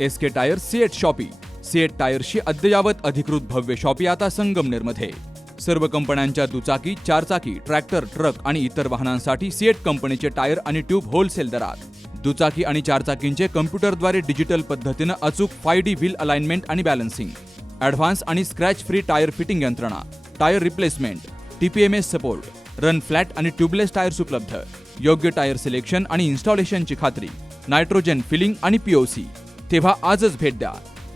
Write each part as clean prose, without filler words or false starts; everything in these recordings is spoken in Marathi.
SK tyre CEAT shoppe. CEAT टायर्सची अद्ययावत अधिकृत भव्य शॉपी आता संगमनेरमध्ये. सर्व कंपन्यांच्या दुचाकी, चारचाकी, ट्रॅक्टर, ट्रक आणि इतर वाहनांसाठी सिएट कंपनीचे टायर आणि ट्यूब होलसेल दरात. दुचाकी आणि चारचाकींचे कम्प्युटरद्वारे डिजिटल पद्धतीनं अचूक 5D व्हील अलाइनमेंट आणि बॅलन्सिंग, ॲडव्हान्स आणि स्क्रॅच फ्री टायर फिटिंग यंत्रणा, tyre replacement, TPMS support, run flat आणि ट्यूबलेस टायर्स उपलब्ध. योग्य टायर सिलेक्शन आणि इन्स्टॉलेशनची खात्री, नायट्रोजन फिलिंग आणि POC. तेव्हा आजच भेट द्या.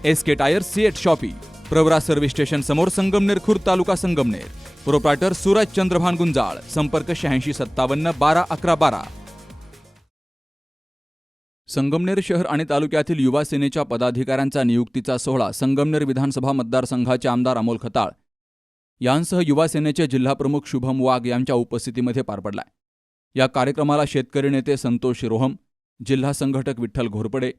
SK tyre CEAT shoppe, Pravara service station समोर, संगमनेर खुर्द, तालुका संगमनेर. प्रोप्रायटर सूरज चंद्रभान गुंजाळ. संपर्क 8657 12 11 12. संगमनेर शहर आणि तालुक्यातील युवा सेनेच्या पदाधिकाऱ्यांचा नियुक्तीचा सोहळा संगमनेर विधानसभा मतदारसंघाचे आमदार अमोल खताळ यांसह युवा सेनेचे जिल्हाप्रमुख शुभम वाघ यांच्या उपस्थितीमध्ये पार पडलाय. या कार्यक्रमाला शेतकरी नेते संतोष रोहम, जिल्हा संघटक विठ्ठल घोरपडे,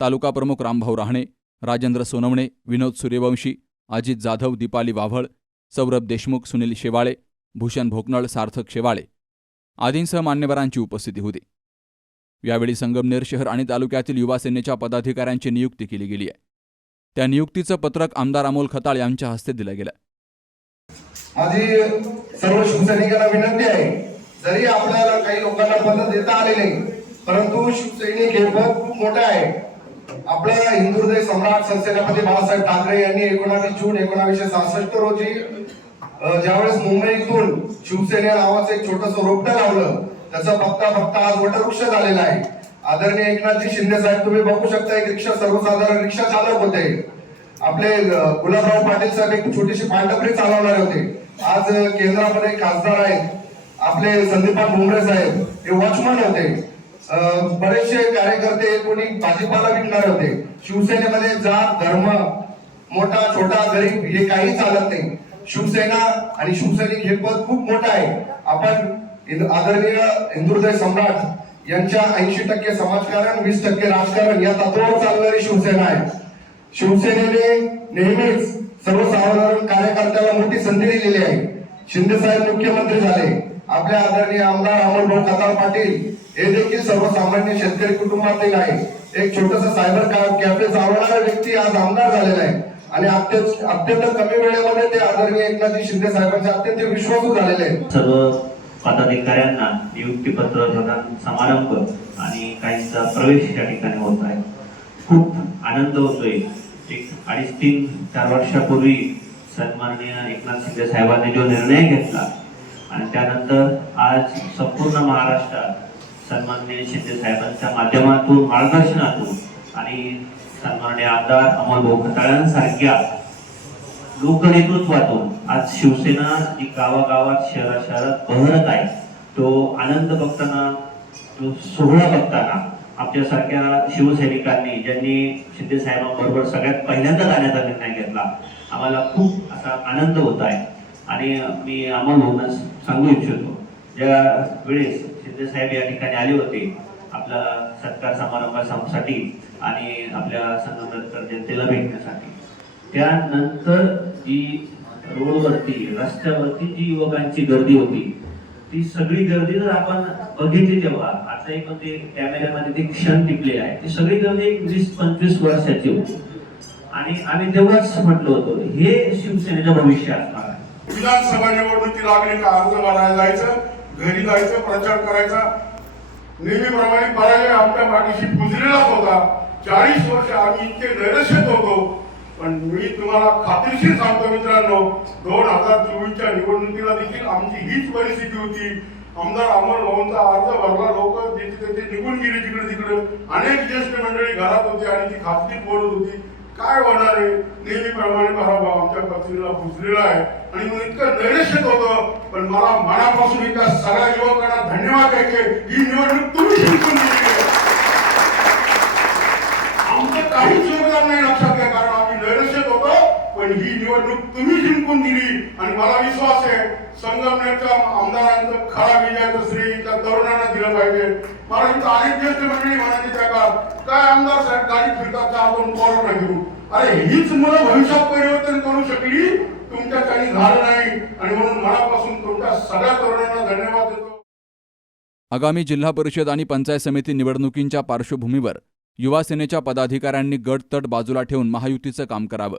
तालुका प्रमुख रामभाऊ रहाणे, राजेंद्र सोनवणे, विनोद सूर्यवंशी, अजित जाधव, दीपाली वाव्हळ, सौरभ देशमुख, सुनील शेवाळे, भूषण भोकनळ, सार्थक शेवाळे आदींसह मान्यवरांची उपस्थिती होती. यावेळी संगमनेर शहर आणि तालुक्यातील युवा सेनेच्या पदाधिकाऱ्यांची नियुक्ती केली गेली आहे. त्या नियुक्तीचं पत्रक आमदार अमोल खताळ यांच्या हस्ते दिलं गेलं. माझी सर्व शिवसैनिकांना विनंती आहे, जरी आपल्याला काही लोकांना पद देता आले नाही, परंतु शिवसैनिक हे पद खूप मोठं आहे. आपल्या हिंदू हृदय सम्राट सरसेनापती बाळासाहेब ठाकरे यांनी 19 जून 1966 रोजी ज्यावेळेस मुंबईतून शिवसेना नावाचं एक छोटंसं रोपटं लावलं, त्याचा बघता आज वटवृक्ष झालेला आहे. आदरणीय एकनाथजी शिंदे साहेब, तुम्ही बघू शकता एक रिक्षा, सर्वसाधारण रिक्षा चालक होते. आपले गुलाबराव पाटील साहेब एक छोटीशी पांढरपरी चालवणारे होते. आज केंद्रामध्ये खासदार आहेत आपले संदीपान भुमरे साहेब, हे वॉचमन होते. बरेचसे कार्यकर्ते कोणी भाजीपाला विकणारे होते. शिवसेनेमध्ये जात, धर्म, मोठा छोटा, गरीब हे काही चालत नाही. शिवसेना आणि शिवसैनिक हे पद खूप मोठं आहे. आपण आदरणीय हिंदू हृदय सम्राट यांच्या 80% समाजकारण, 20% राजकारण या तत्वावर चालणारी शिवसेना आहे. शिवसेनेने नेहमीच सर्वसाधारण कार्यकर्त्याला मोठी संधी दिलेली आहे. शिंदे साहेब मुख्यमंत्री झाले, आपले आदरणीय आमदार अमोलभाऊ खताळ पाटील हे देखील सर्वसामान्य शेतकरी कुटुंबातील आहे. एक छोटस सायबर कॅफे चालवणारा व्यक्ती आज आमदार झालेला आहे आणि अत्यंत कमी वेळेमध्ये ते आदरणीय एकनाथजी शिंदे साहेबांचे अत्यंत विश्वासू झालेले आहेत. सर्व पदाधिकाऱ्यांना नियुक्तीपत्र प्रदान समारंभ आणि काहींचा प्रवेश या ठिकाणी होत आहे. खूप आनंद होतोय. एक 2.5-3-4 वर्षापूर्वी सन्माननीय एकनाथ शिंदे साहेबांनी जो निर्णय घेतला आणि त्यानंतर आज संपूर्ण महाराष्ट्रात सन्माननीय शिंदे साहेबांच्या माध्यमातून, मार्गदर्शनातून आणि सन्माननीय आमदार अमोलभाऊ खताळांसारख्या लोकनेतृत्वातून आज शिवसेना जी गावागावात, शहरात बहरत आहे, तो आनंद बघताना, तो सोहळा बघताना आमच्यासारख्या शिवसैनिकांनी, ज्यांनी शिंदे साहेबांबरोबर सगळ्यात पहिल्यांदा जाण्याचा निर्णय घेतला, आम्हाला खूप असा आनंद होत आहे. आणि मी अमोल सांगू इच्छितो, ज्या वेळेस शिंदे साहेब या ठिकाणी आले होते आपला सत्कार समारंभासाठी आणि आपल्या संगमनेरकर जनतेला भेटण्यासाठी, त्यानंतर जी रोडवरती, रस्त्यावरती जी युवकांची गर्दी होती, ती सगळी गर्दी जर आपण बघितली तेव्हा, आता एक म्हणजे कॅमेऱ्यामध्ये ते क्षण टिकले आहे, ती सगळी गर्दी एक 20-25 वर्षाची होती. आणि आम्ही तेव्हाच म्हटलं होतं, हे शिवसेनेचं भविष्य असणार आहे. विधानसभा निवडणुकी लागली का अर्ज भरायला जायचं, घरी जायचं, प्रचार करायचा. नेहमीप्रमाणे पराजय आमच्या पाठीशी पुजलेलाच होता. 40 वर्ष आम्ही इतके नैराश्यत होतो. पण मी तुम्हाला खात्रीशीर सांगतो मित्रांनो, 2024च्या निवडणुकीला देखील आमची हीच परिस्थिती होती. आमदार अमोल भाऊंचा अर्ज भरला, लोक जिथे निघून गेले तिकडे तिकडे. अनेक ज्येष्ठ मंडळी घरात होती आणि ती खासगीत बोलत होती, काय होणार आहे. नेहमीप्रमाणे पराभव आमच्या पत्नीला पुजलेला आहे आणि म्हणून इतकं नैराश्यत होतं. पण मला मनापासून त्या सगळ्या युवकांना धन्यवाद द्यायचे. ही निवडणूक तुम्ही जिंकून दिली आहे. आमचं काहीच योगदान नाही, लक्षात घ्या, कारण आम्ही नैराश्यत होतो. पण ही निवडणूक तुम्ही जिंकून दिली आणि मला विश्वास आहे संगमनेरच्या आमदारांचं खरा विजयाचं श्रेय त्या तरुणांना दिलं पाहिजे. मला इथं अनेक ज्येष्ठ मंडळी म्हणायची त्या काळात, काय आमदार साहेब गाडी फिरतात, आपण कोरोना घेऊ. अरे हीच मुलं भविष्यात परिवर्तन करू शकली, तुमच्या काही झालं नाही. आणि म्हणून मनापासून तुमच्या सगळ्या तरुणांना धन्यवाद देतो. आगामी जिल्हा परिषद आणि पंचायत समिती निवडणुकींच्या पार्श्वभूमीवर युवा सेनेच्या पदाधिकाऱ्यांनी गट तट बाजूला ठेवून महायुतीचं काम करावं,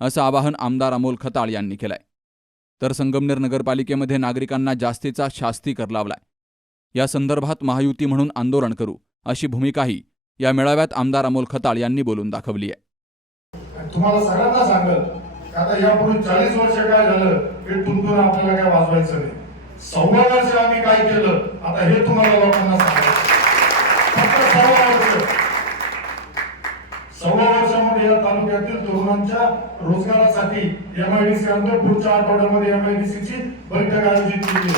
असं आवाहन आमदार अमोल खताळ यांनी केलंय. तर संगमनेर नगरपालिकेमध्ये नागरिकांना जास्तीचा शास्ती कर लावलाय. या संदर्भात महायुती म्हणून आंदोलन करू, अशी भूमिकाही या मेळाव्यात आमदार अमोल खताळ यांनी बोलून दाखवली आहे. तुम्हाला सगळ्यांना सांगल आता यापूर्वी 40 वर्ष काय झालं हे तुमतून आपल्याला काय वाजवायचं नाही. 1.25 वर्ष आम्ही काय केलं आता हे तुम्हाला लोकांना सांगायचं. फक्त 1.25 वर्षामध्ये या तालुक्यातील तरुणांच्या रोजगारासाठी MIDC अंतर पुढच्या आठवड्यामध्ये MIDC ची बैठक आयोजित केली.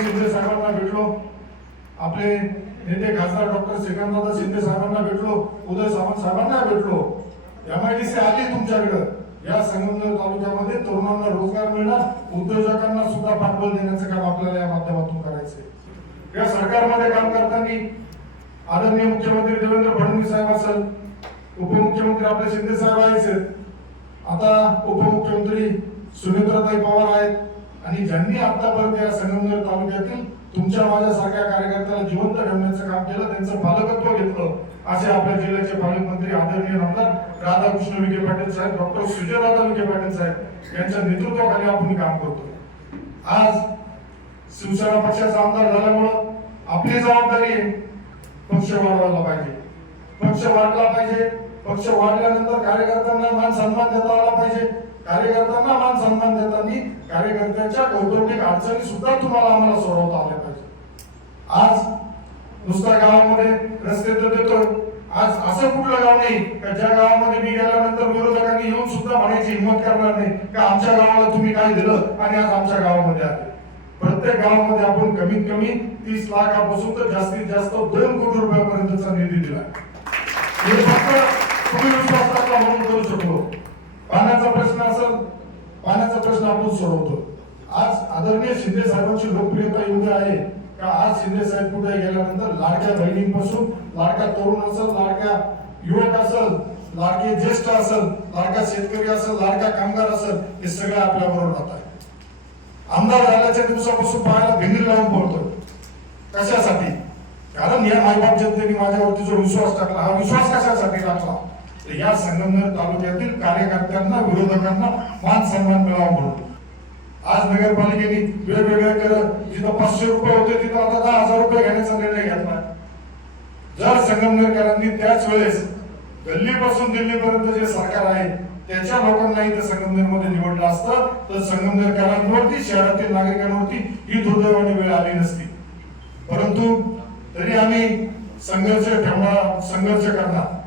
शिंदे साहेबांना भेटलो, आपले नेते खासदार डॉक्टर श्रीकांतदादा शिंदे साहेबांना भेटलो, उदय सामंत साहेबांना भेटलो. MIDC आली तुमच्याकडे. या संगमनेर तालुक्यामध्ये तरुणांना रोजगार मिळणार, उद्योजकांना सुद्धा पाठबळ देण्याचं काम आपल्याला या माध्यमातून करायचंय. या सरकारमध्ये काम करताना आदरणीय मुख्यमंत्री देवेंद्र फडणवीस साहेब असेल, उपमुख्यमंत्री आपले शिंदे साहेब आहेत, आता उपमुख्यमंत्री सुनेत्राताई पवार आहेत आणि ज्यांनी आतापर्यंत या संगमनेर तालुक्यातील तुमच्या माझ्यासारख्या कार्यकर्त्याला जिवंत ठेवण्याचं काम केलं, त्यांचं पालकत्व घेतलं, असे आपल्या जिल्ह्याचे पालकमंत्री आदरणीय आमदार राधाकृष्ण विखे पाटील साहेब, डॉक्टर सुजयदादा विखे पाटील साहेब यांच्या नेतृत्वाखाली आपण काम करतो. आज शिवसेना पक्षाचा आमदार झाल्यामुळं आपली जबाबदारी आहे पक्ष वाढवायला पाहिजे. पक्ष वाढला पाहिजे. पक्ष वाढल्यानंतर कार्यकर्त्यांना मान सन्मान देता आला पाहिजे. कार्यकर्त्यांना मान सन्मान देताना कार्यकर्त्यांच्या कौटुंबिक अडचणी सुद्धा तुम्हाला आम्हाला सोडवता आल्या पाहिजे. आज नुसत्या गावामध्ये रस्ते तर देतोय, आज असं कुठलं गाव नाही का ज्या गावामध्ये मी गेल्यानंतर विरोधकांनी येऊन सुद्धा म्हणायची हिंमत करणार नाही का आमच्या गावाला तुम्ही काय दिलं आणि आज आमच्या गावामध्ये आले. प्रत्येक गावामध्ये आपण कमीत कमी 30 लाखापासून तर जास्तीत जास्त 2 कोटी रुपयापर्यंतचा निधी दिला. हे फक्त तुम्ही विश्वास टाकला म्हणून करू शकतो. पाण्याचा प्रश्न असेल, पाण्याचा प्रश्न आपण सोडवतो. आज आदरणीय शिंदे साहेबांची लोकप्रियता एवढी आहे का आज शिंदे साहेब कुठे गेल्यानंतर लाडक्या बहिणींपासून लाडका तरुण असेल, लाडका युवक असेल, लाडके ज्येष्ठ असेल, लाडका शेतकरी असेल, लाडका कामगार असेल, हे सगळे आपल्याबरोबर राहत आहे. आमदार झाल्याच्या दिवसापासून पाहायला भिंगरी लावून बोलतो. कशासाठी? कारण या मायबाप जनतेने माझ्यावरती जो विश्वास टाकला, हा विश्वास कशासाठी टाकला? या संगमनेर तालुक्यातील कार्यकर्त्यांना, विरोधकांना मान सन्मान मिळावा म्हणून. आज नगरपालिकेने वेगवेगळे कर जिथं 500 रुपये होते तिथं आता 10,000 रुपये घेण्याचा निर्णय घेतला. जर संगमनेरकरांनी त्याच वेळेस गल्लीपासून दिल्लीपर्यंत जे सरकार आहे त्याच्या लोकांना इथं संगमनेरमध्ये निवडलं असतं तर संगमनेरकरांवरती, शहरातील नागरिकांवरती ही दुर्दैवाने वेळ आली नसती. परंतु तरी आम्ही संघर्ष करणार.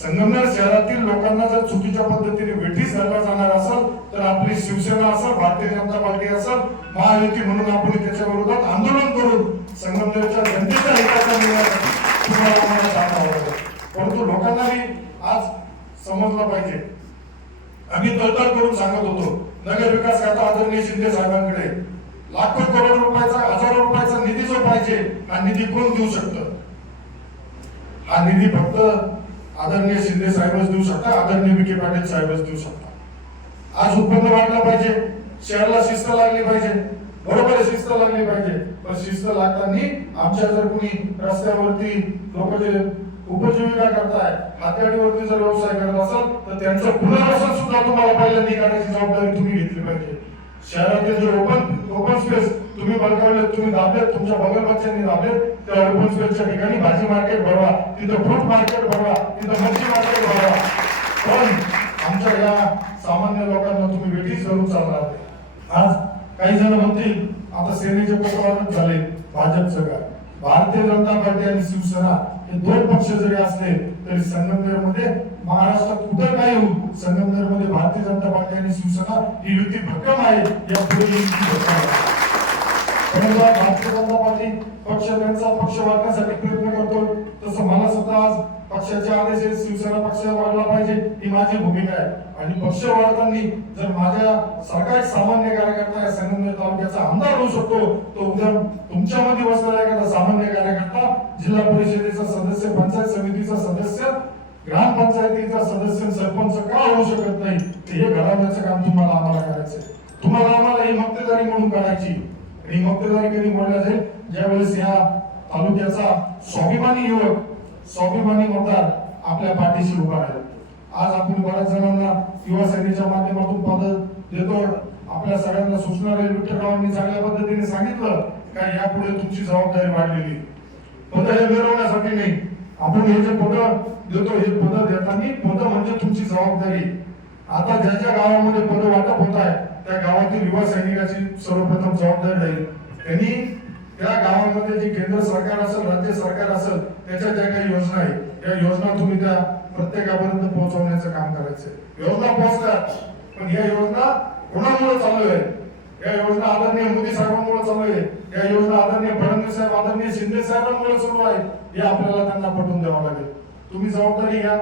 संगमनेर शहरातील लोकांना जर चुकीच्या पद्धतीने वेठीस धरला जाणार असेल तर आपली शिवसेना असेल, भारतीय जनता पार्टी असेल, महायुती म्हणून आपण त्याच्या विरोधात आंदोलन करून संगमनेरच्या जनतेच्या हिताचा निर्णयासाठी तुम्हाला आम्हाला जाणं आवडेल. परंतु लोकांनाही आज समजलं पाहिजे. आम्ही तळतळ करून सांगत होतो नगर विकास खाता आदरणीय शिंदे साहेबांकडे लाखो करोड रुपयाचा, हजारो रुपयाचा निधी जो पाहिजे हा निधी कोण देऊ शकतं? हा निधी फक्त आदरणीय शिंदे साहेबच देऊ शकतात, आदरणीय विखे पाटील साहेबच देऊ शकतात. आज उत्पन्न वाढलं पाहिजे, शहराला शिस्त लागली पाहिजे, बरोबर शिस्त लागली पाहिजे. पण शिस्त लागताना आमच्या जर कुणी रस्त्यावरती लोक जे उपजीविका करताय, हातगाडीवरती जर व्यवसाय करत असाल तर त्यांचं पुनर्वसन सुद्धा तुम्हाला पहिल्यांदा काढायची जबाबदारी तुम्ही घेतली पाहिजे. शहरातील जे ओपन स्पेस तुम्ही बळकावले, तुम्ही दाबले, तुमच्या बगलबच्च्यांनी दाबले, त्या ओपन स्पेसच्या ठिकाणी भाजी मार्केट भरवा, तिथं फ्रूट मार्केट भरवा, तिथं मच्छी मार्केट भरवा. पण आमच्या या सामान्य लोकांना तुम्ही वेठीस धरून चालणार नाही. आज काही जण म्हणतील आता सेनेचे पक्षवाटप झाले, भाजपचं काय, भारतीय जनता पार्टी आणि शिवसेना हे 2 पक्ष जरी असले तरी संगमनेरमध्ये, महाराष्ट्रात कुठं काही होऊ, संगमनेरमध्ये भारतीय जनता पार्टी आणि शिवसेना ही युती भक्कम आहे. या पुढे परंतु भारतीय जनता पार्टी पक्ष त्यांचा पक्ष वाढण्यासाठी प्रयत्न करतो. तसं मला सुद्धा आज पक्षाचे आदेश आहेत, शिवसेना पक्ष वाढला पाहिजे ही माझी भूमिका आहे. आणि पक्ष वाढताना जर माझ्या सारखा एक सामान्य कार्यकर्ता या संगमनेर तालुक्याचा आमदार होऊ शकतो तो उद्या तुमच्यामध्ये बसलेला एखादा सामान्य कार्यकर्ता जिल्हा परिषदेचा सदस्य, पंचायत समितीचा सदस्य, ग्रामपंचायतीचा सदस्य, सरपंच का होऊ शकत नाही हे घडवण्याचं काम तुम्हाला आम्हाला करायचंय. तुम्हाला आम्हाला ही मक्तेदारी म्हणून करायची. ही मक्तेदारी कधी मोडल्या जाईल ज्यावेळेस या तालुक्याचा स्वाभिमानी युवक, स्वाभिमानी मतदार आपल्या पाठीशी उभा आहे. आज आपण बऱ्याच जणांना युवा सेनेच्या माध्यमातून पद देतो. आपल्या सगळ्यांना सूचना विठ्ठलरावांनी चांगल्या पद्धतीने सांगितलं का यापुढे तुमची जबाबदारी वाढलेली. पद हे मिळवण्यासाठी नाही, आपण हे जे पद देतो हे पद देताना पद म्हणजे तुमची जबाबदारी. आता ज्या ज्या गावामध्ये पद वाटप होत आहे त्या गावातील युवा सैनिकाची सर्वप्रथम जबाबदारी राहील. त्यांनी त्या गावामध्ये जी केंद्र सरकार असेल, राज्य सरकार असेल, त्याच्या ज्या काही योजना आहे या योजना तुम्ही त्या प्रत्येकापर्यंत पोहोचवण्याचं काम करायचं. योजना पोहोचतात, पण या योजना कोणामुळे चालू आहे? या योजना आदरणीय मोदी साहेबांमुळे चालू आहे. या योजना आदरणीय फडणवीस साहेब, आदरणीय शिंदे साहेबांमुळे सुरू आहे. हे आपल्याला त्यांना पटवून द्यावं लागेल. तुम्ही जबाबदारी घ्या.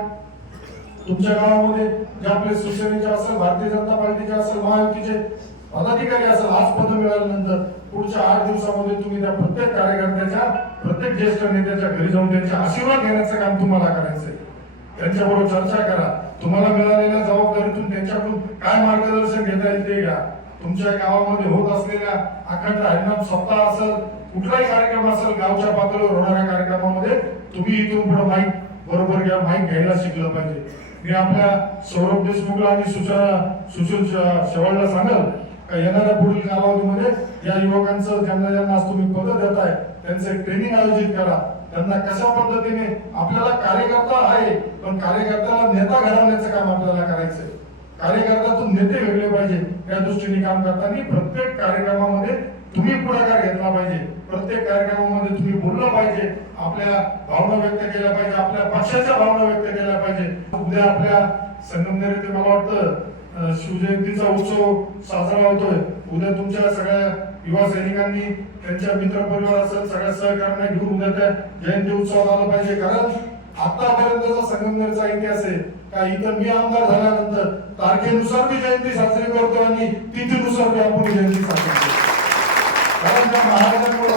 तुमच्या गावामध्ये जे आपले शिवसेनेचे असेल, भारतीय जनता पार्टीचे असेल, महायुतीचे पदाधिकारी असेल, आज पद मिळाल्यानंतर पुढच्या 8 दिवसामध्ये तुम्ही त्या प्रत्येक कार्यकर्त्याच्या, प्रत्येक ज्येष्ठ नेत्याच्या घरी जाऊन त्यांचे आशीर्वाद घेण्याचं काम तुम्हाला करायचंय. त्यांच्याबरोबर चर्चा करा. तुम्हाला मिळालेल्या जबाबदारीतून त्यांच्याकडून काय मार्गदर्शन घेता येईल ते घ्या. तुमच्या गावामध्ये होत असलेल्या अखंड हरिनाम सप्ताह असेल, कुठलाही कार्यक्रम असेल, गावच्या पातळीवर होणाऱ्या कार्यक्रमामध्ये तुम्ही इथून पुढे माईक बरोबर घ्या, माईक घ्यायला शिकलं पाहिजे. मी आपल्या सौरभ देशमुखला आणि सुशील शेवाळला सांगाल येणाऱ्या पुढील कालावधीमध्ये या युवकांचं ज्यांना ज्यांना आज तुम्ही पद देताय त्यांचं एक ट्रेनिंग आयोजित करा. त्यांना कशा पद्धतीने आपल्याला कार्यकर्ता आहे, पण कार्यकर्त्याला नेता घडवण्याचं काम आपल्याला करायचंय. कार्यकर्त्यातून नेते वेगळे पाहिजे. या दृष्टीने काम करताना प्रत्येक कार्यक्रमामध्ये तुम्ही पुढाकार घेतला पाहिजे. प्रत्येक कार्यक्रमामध्ये तुम्ही बोललं पाहिजे, आपल्या भावना व्यक्त केल्या पाहिजे, आपल्या पक्षाच्या भावना व्यक्त केल्या पाहिजे. उद्या आपल्या संगमनेर येथे मला वाटतं शिवजयंतीचा उत्सव साजरा होतोय. उद्या तुमच्या सगळ्या युवा सैनिकांनी त्यांच्या मित्र परिवार असेल, सगळ्या सहकार्यांना घेऊन उद्या त्या जयंती उत्सवात आलं पाहिजे. कारण आतापर्यंतचा संगमनेरचा इतिहास आहे का इथं मी आमदार झाल्यानंतर तारखेनुसार मी जयंती साजरी करतो आणि तिथीनुसार मी आपण जयंती साजरी करतो. कारण त्या महाराजांमुळे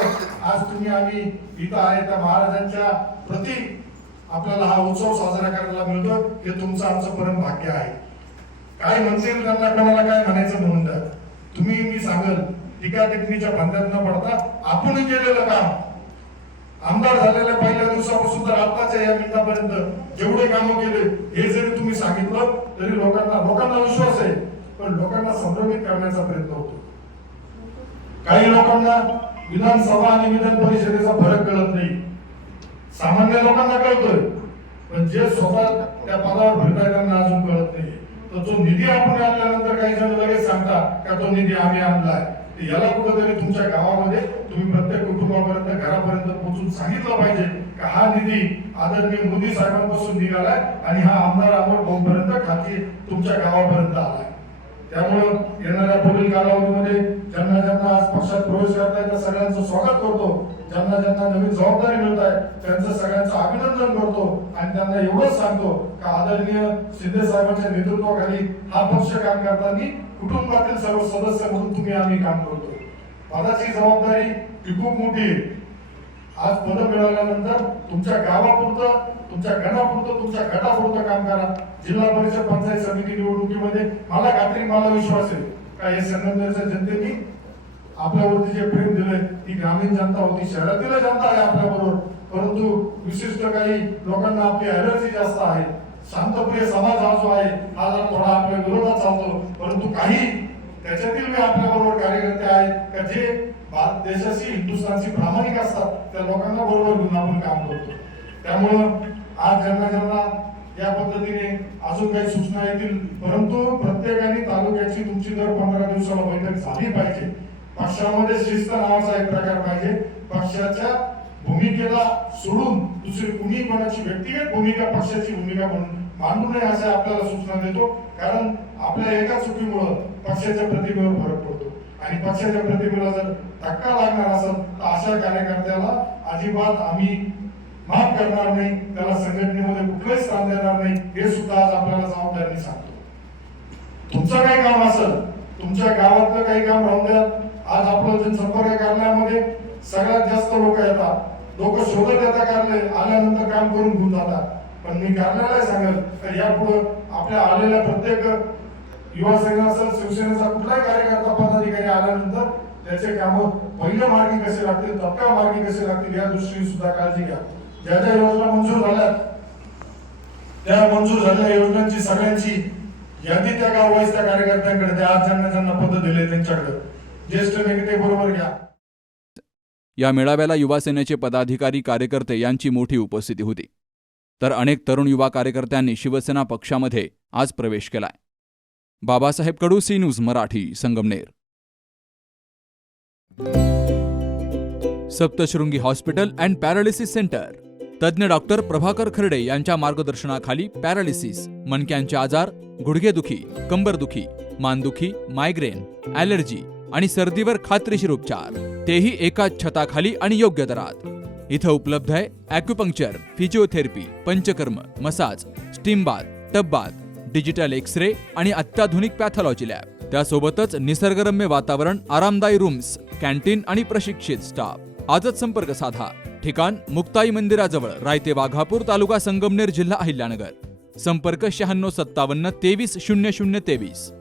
आज तुम्ही आम्ही इथं आहे. त्या महाराजांच्या प्रति आपल्याला हा उत्सव साजरा करायला मिळतो. हे तुमचं आमचं परम भाग्य आहे. काय म्हणतील त्यांना, कोणाला काय म्हणायचं म्हणून द्या. तुम्ही मी सांगल टीका टिप्पणीच्या फंद्यात न पडता आपण केलेलं काम, आमदार झालेल्या पहिल्या दिवसापासून तर आताच्या या मिनिटापर्यंत जेवढे कामं केले हे जरी तुम्ही सांगितलं तरी लोकांना विश्वास आहे, पण लोकांना संभ्रमित करण्याचा प्रयत्न होतो. काही लोकांना विधानसभा आणि विधान परिषदेचा फरक कळत नाही. सामान्य लोकांना कळतोय, पण जे स्वतः त्या पदावर फिरताय त्यांना अजून कळत नाही. तर जो निधी आपण आणल्यानंतर काही जण लगेच सांगतात का तो निधी आम्ही आणलाय. याला कुठेतरी तुमच्या गावामध्ये तुम्ही प्रत्येक कुटुंबापर्यंत, घरापर्यंत पोहोचून सांगितलं पाहिजे का हा निधी आदरणीय मोदी साहेबांपासून निघालाय आणि हा आमदार अमर भाऊपर्यंत खाती तुमच्या गावापर्यंत आलाय. त्यामुळं येणाऱ्या पुढील कालावधीमध्ये ज्यांना ज्यांना आज पक्षात प्रवेश करताय त्या सगळ्यांचं स्वागत करतो. ज्यांना ज्यांना नवीन जबाबदारी मिळत आहे त्यांचं सगळ्यांचं अभिनंदन करतो आणि त्यांना एवढंच सांगतो का आदरणीय शिंदे साहेबांच्या नेतृत्वाखाली हा पक्ष काम करताना कुटुंबातील सर्व सदस्य म्हणून तुम्ही आम्ही काम करतो. पदाची जबाबदारी ही खूप मोठी आहे. आज पद मिळाल्यानंतर तुमच्या गावापुरतं, तुमच्या गणापुरतं, तुमच्या गटापुरतं काम करा. जिल्हा परिषद पंचायत समिती निवडणुकीमध्ये मला विश्वास आहे का हे संगमनेरच्या जनतेने आपल्यावरती जे प्रेम दिलंय ती ग्रामीण जनता होती, शहरातील जनता आहे आपल्या बरोबर. परंतु विशिष्ट काही लोकांना आपली एलर्जी जास्त आहे. शांतप्रिय समाज हा जो आहे हा जरा थोडा आपल्या विरोधात चालतो, परंतु काही त्याच्यातील मी आपल्या बरोबर कार्यकर्ते आहेत का जे भारत देशाशी, हिंदुस्थानशी प्रामाणिक असतात. त्या लोकांना बरोबर घेऊन आपण काम करतो. त्यामुळं आज ज्यांना या पद्धतीने अजून काही सूचना येतील, परंतु प्रत्येकाने तालुक्याची तुमची दर 15 दिवसाला बैठक झाली पाहिजे. पक्षामध्ये शिस्त नावाचा एक प्रकार पाहिजे. पक्षाच्या भूमिकेला सोडून दुसरी कुणी कोणाची व्यक्तिगत भूमिका पक्षाची भूमिका म्हणून मांडू नये असे आपल्याला सूचना देतो. कारण आपल्या एका चुकीमुळं पक्षाच्या प्रतिमेवर फरक पडतो आणि पक्षाच्या प्रतिमेला जर धक्का लागणार असेल तर अशा कार्यकर्त्याला अजिबात आम्ही माफ करणार नाही, त्याला संघटनेमध्ये कुठलंही स्थान देणार नाही. हे सुद्धा आज आपल्याला जबाबदारीने सांगतो. तुमचं काही काम असेल, तुमच्या गावातलं काही काम राहून द्या. आज आपलं जनसंपर्क कार्यालयामध्ये सगळ्यात जास्त लोक येतात. लोक शोधत येतात कार्यालय, आल्यानंतर काम करून घेऊन जातात. पण मी कार्यालय सांगेल तर यापुढे आपल्या आलेल्या प्रत्येक युवा सेना असेल, शिवसेनेचा कुठलाही कार्यकर्ता पदाधिकारी आल्यानंतर त्याचे कामं पहिल्या मार्गी कसे लागतील, तत्काळ मार्गी कसे लागतील या दृष्टीने सुद्धा काळजी घ्या. ज्या ज्या योजना मंजूर झाल्या त्या मंजूर झालेल्या योजनांची सगळ्यांची यादी त्या गाववाईज त्या कार्यकर्त्यांकडे द्या. आज ज्यांना ज्यांना पद दिले त्यांच्याकडे ज्येष्ठ नेते बरोबर घ्या. या मेळाव्याला युवा सेनेचे पदाधिकारी कार्यकर्ते यांची मोठी उपस्थिती होती. तर अनेक तरुण युवा कार्यकर्त्यांनी शिवसेना पक्षामध्ये आज प्रवेश केलाय. Babasaheb Kadu, C news Marathi, Sangamner. Saptashrungi hospital and paralysis centre. तज्ज्ञ डॉक्टर प्रभाकर खर्डे यांच्या मार्गदर्शनाखाली पॅरालिसिस, मणक्यांचे आजार, गुडघेदुखी, कंबरदुखी, मानदुखी, मायग्रेन, ॲलर्जी आणि सर्दीवर खात्रीशीर उपचार, तेही एकाच छताखाली आणि योग्य दरात. इथं उपलब्ध आहे acupuncture, physiotherapy, panchakarma, massage, steam bath, tub bath, digital X ray आणि अत्याधुनिक पॅथॉलॉजी लॅब. त्यासोबतच निसर्गरम्य वातावरण, आरामदायी रूम्स, कॅन्टीन आणि प्रशिक्षित स्टाफ. आजच संपर्क साधा. ठिकाण मुक्ताई मंदिराजवळ, रायते वाघापूर, तालुका संगमनेर, जिल्हा अहिल्यानगर. संपर्क 9657 23 0023.